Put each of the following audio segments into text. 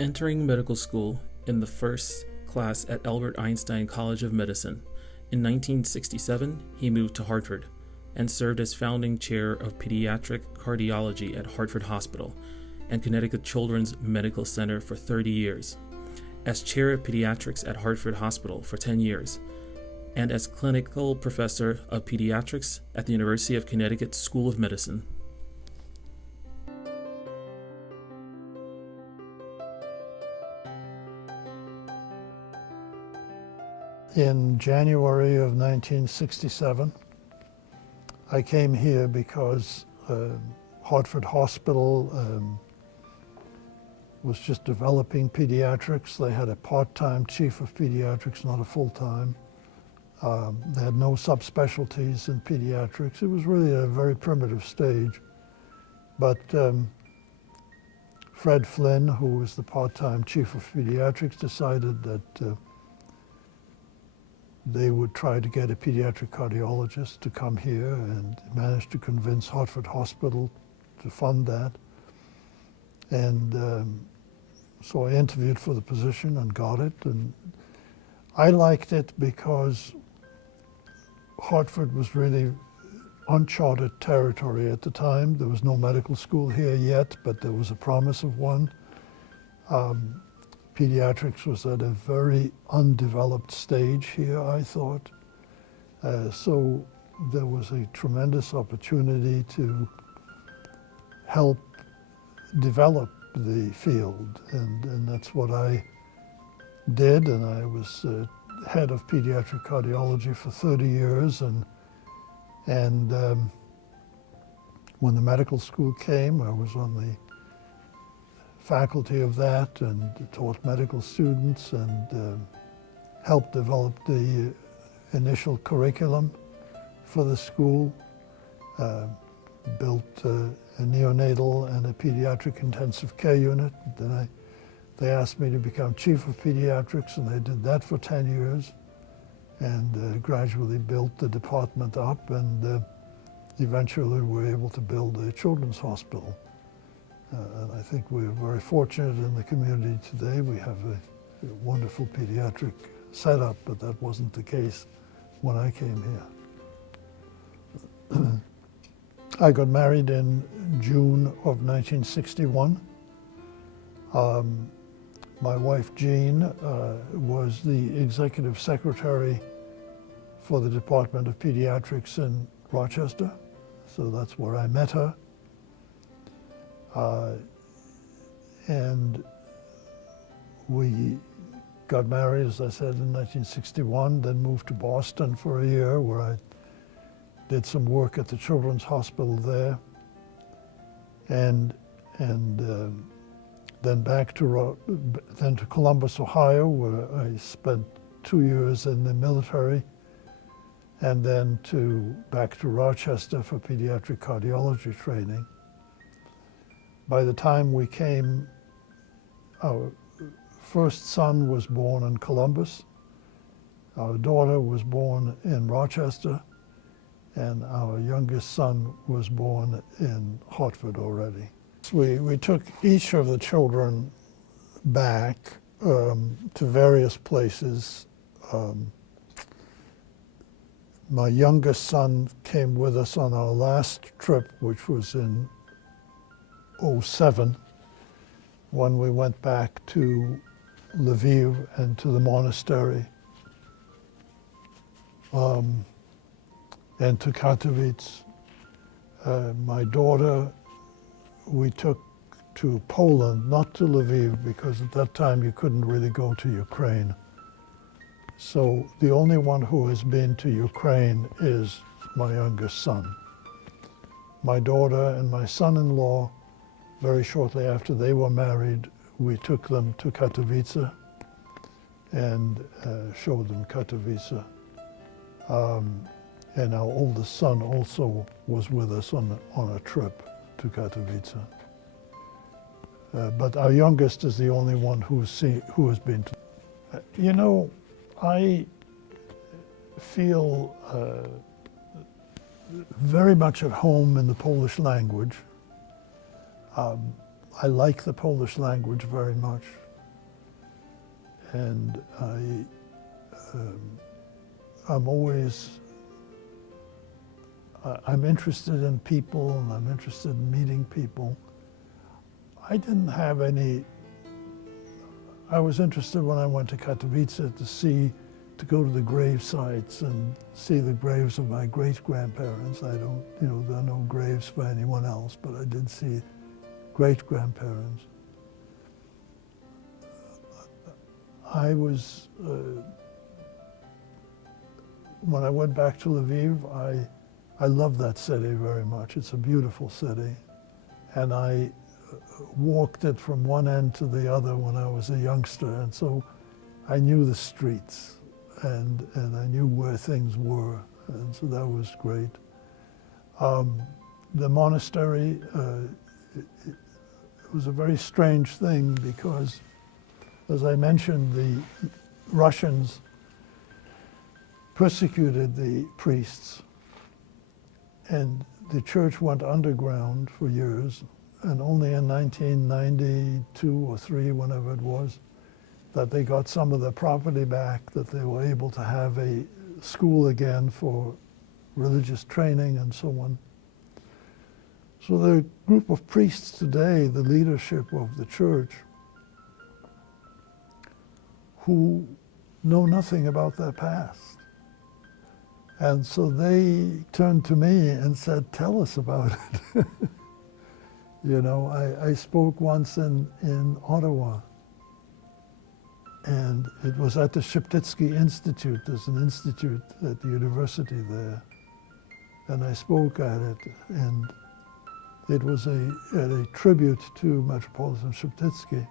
Entering medical school in the first class at Albert Einstein College of Medicine, in 1967 he moved to Hartford and served as founding chair of pediatric cardiology at Hartford Hospital and Connecticut Children's Medical Center for 30 years, as chair of pediatrics at Hartford Hospital for 10 years, and as clinical professor of pediatrics at the University of Connecticut School of Medicine. In January of 1967, I came here because Hartford Hospital was just developing pediatrics. They had a part-time chief of pediatrics, not a full-time. They had no subspecialties in pediatrics. It was really a very primitive stage. But Fred Flynn, who was the part-time chief of pediatrics, decided that they would try to get a pediatric cardiologist to come here, and managed to convince Hartford Hospital to fund that. And so I interviewed for the position and got it. And I liked it because Hartford was really uncharted territory at the time. There was no medical school here yet, but there was a promise of one. Pediatrics was at a very undeveloped stage here, I thought. So there was a tremendous opportunity to help develop the field, and that's what I did. And I was head of pediatric cardiology for 30 years, and when the medical school came, I was on the faculty of that and taught medical students and helped develop the initial curriculum for the school, built a neonatal and a pediatric intensive care unit. Then they asked me to become chief of pediatrics, and I did that for 10 years and gradually built the department up, and eventually we were able to build a children's hospital. And I think we're very fortunate in the community today. We have a wonderful pediatric setup, but that wasn't the case when I came here. I got married in June of 1961. My wife, Jean, was the executive secretary for the Department of Pediatrics in Rochester, so that's where I met her. And we got married, as I said, in 1961, then moved to Boston for a year, where I did some work at the Children's Hospital there, and then back to Columbus, Ohio, where I spent 2 years in the military, and then back to Rochester for pediatric cardiology training. By the time we came, our first son was born in Columbus, our daughter was born in Rochester, and our youngest son was born in Hartford already. We took each of the children back to various places. My youngest son came with us on our last trip, which was in '07, when we went back to Lviv and to the monastery, and to Katowice. My daughter, we took to Poland, not to Lviv, because at that time you couldn't really go to Ukraine. So the only one who has been to Ukraine is my youngest son. My daughter and my son-in-law, very shortly after they were married, we took them to Katowice and showed them Katowice. And our oldest son also was with us on a trip to Katowice. But our youngest is the only one who has been to. You know, I feel very much at home in the Polish language. I like the Polish language very much. And I'm always, I'm interested in people, and I'm interested in meeting people. I didn't have any, I was interested when I went to Katowice to go to the grave sites and see the graves of my great-grandparents. I don't, there are no graves for anyone else, but I did see great-grandparents. I was, when I went back to Lviv, I love that city very much. It's a beautiful city. And I walked it from one end to the other when I was a youngster. And so I knew the streets and I knew where things were. And so that was great. The monastery, it was a very strange thing because, as I mentioned, the Russians persecuted the priests, and the church went underground for years, and only in 1992 or 3, whenever it was, that they got some of their property back, that they were able to have a school again for religious training and so on. So the group of priests today, the leadership of the church, who know nothing about their past. And so they turned to me and said, tell us about it. I spoke once in Ottawa, and it was at the Sheptytsky Institute. There's an institute at the university there. And I spoke at it, and it was a tribute to Metropolitan Sheptytsky.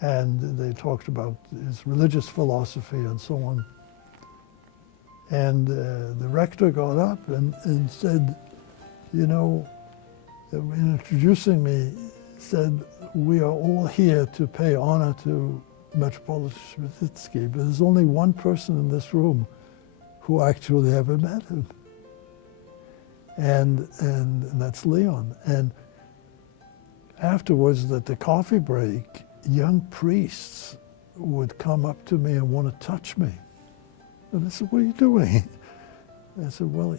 And they talked about his religious philosophy and so on. And the rector got up and said, in introducing me, said, we are all here to pay honor to Metropolitan Sheptytsky, but there's only one person in this room who actually ever met him. And that's Leon. And afterwards, at the coffee break, young priests would come up to me and want to touch me. And I said, what are you doing? I said, well,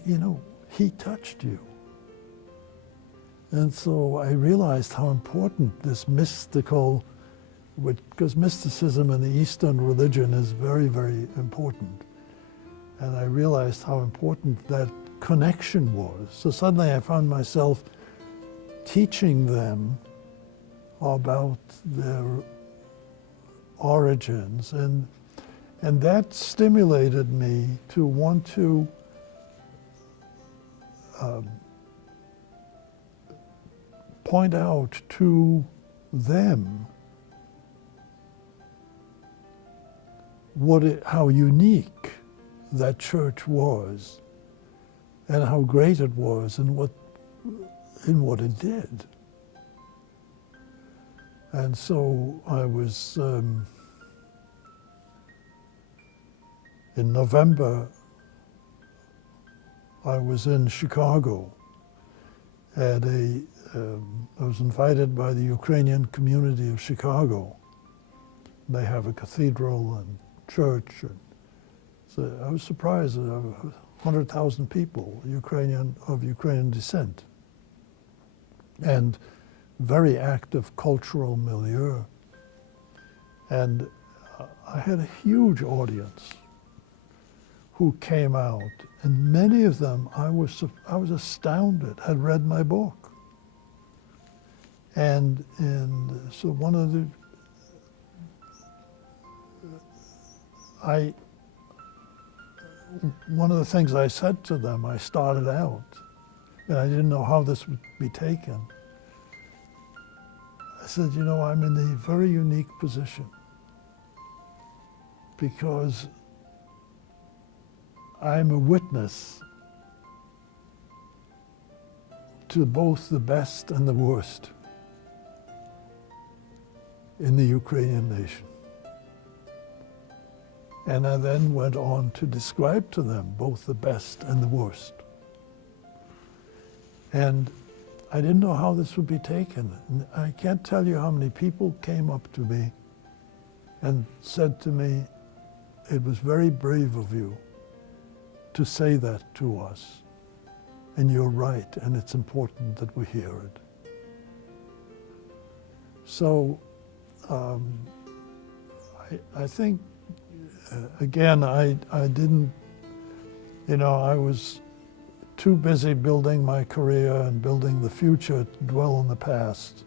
he touched you. And so I realized how important this mystical, because mysticism in the Eastern religion is very, very important. And I realized how important that connection was. So suddenly I found myself teaching them about their origins, and that stimulated me to want to point out to them how unique that church was, and how great it was, and what it did. And so I was, in November, I was in Chicago at I was invited by the Ukrainian community of Chicago. They have a cathedral and church. And so I was surprised that there were 100,000 people, of Ukrainian descent. And very active cultural milieu. And I had a huge audience who came out, and many of them, I was astounded, had read my book. And so one of the things I said to them, I started out, and I didn't know how this would be taken. I said, I'm in a very unique position because I'm a witness to both the best and the worst in the Ukrainian nation. And I then went on to describe to them both the best and the worst. And I didn't know how this would be taken. And I can't tell you how many people came up to me and said to me, "It was very brave of you to say that to us. And you're right, and it's important that we hear it." So I think, again, I didn't, I was too busy building my career and building the future to dwell on the past.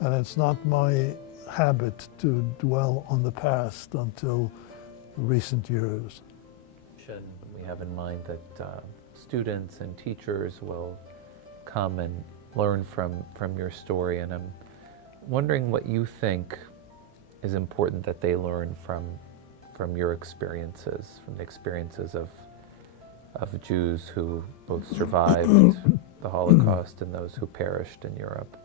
And it's not my habit to dwell on the past until recent years. We have in mind that students and teachers will come and learn from your story, and I'm wondering what you think is important that they learn from your experiences, from the experiences of Jews who both survived the Holocaust and those who perished in Europe.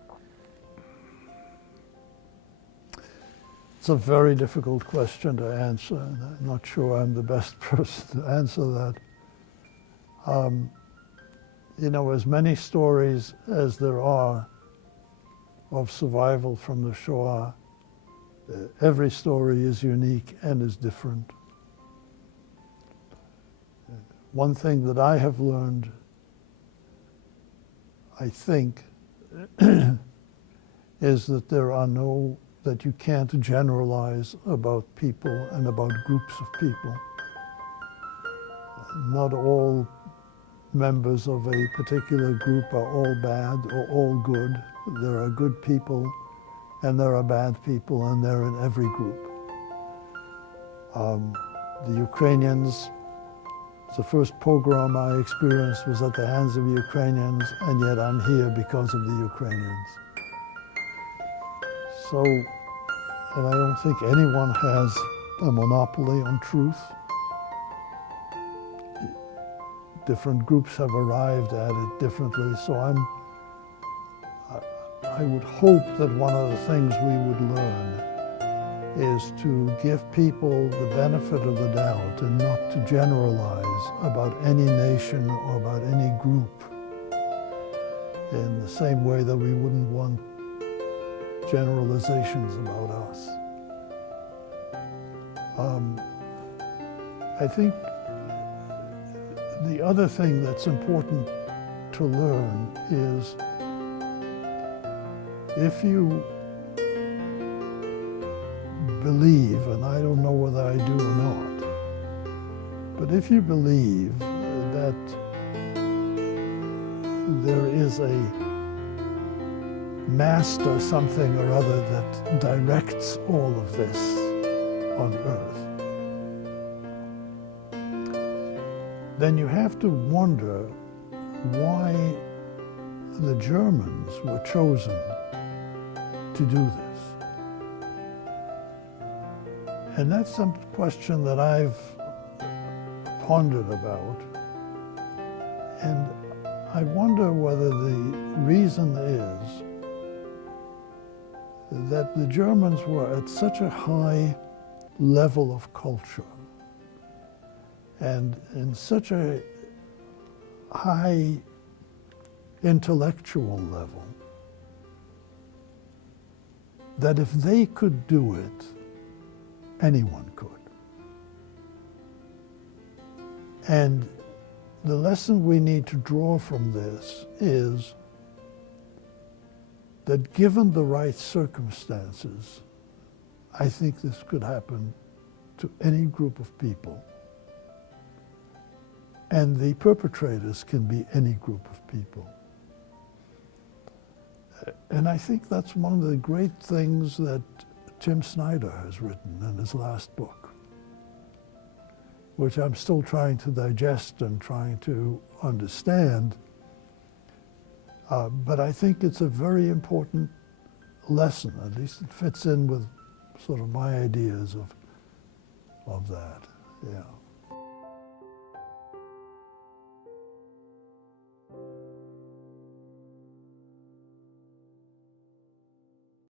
It's a very difficult question to answer, and I'm not sure I'm the best person to answer that. As many stories as there are of survival from the Shoah, every story is unique and is different. One thing that I have learned, I think, is that that you can't generalize about people and about groups of people. Not all members of a particular group are all bad or all good. There are good people and there are bad people, and they're in every group. The Ukrainians, the first pogrom I experienced was at the hands of Ukrainians, and yet I'm here because of the Ukrainians. So, and I don't think anyone has a monopoly on truth. Different groups have arrived at it differently, so I would hope that one of the things we would learn is to give people the benefit of the doubt and not to generalize about any nation or about any group in the same way that we wouldn't want generalizations about us. I think the other thing that's important to learn is if you believe, and I don't know whether I do or not, but if you believe that there is a master something or other that directs all of this on earth, then you have to wonder why the Germans were chosen to do this. And that's some question that I've pondered about. And I wonder whether the reason is that the Germans were at such a high level of culture and in such a high intellectual level that if they could do it, anyone could. And the lesson we need to draw from this is that given the right circumstances, I think this could happen to any group of people. And the perpetrators can be any group of people. And I think that's one of the great things that Tim Snyder has written in his last book, which I'm still trying to digest and trying to understand. But I think it's a very important lesson. At least it fits in with sort of my ideas of that. Yeah.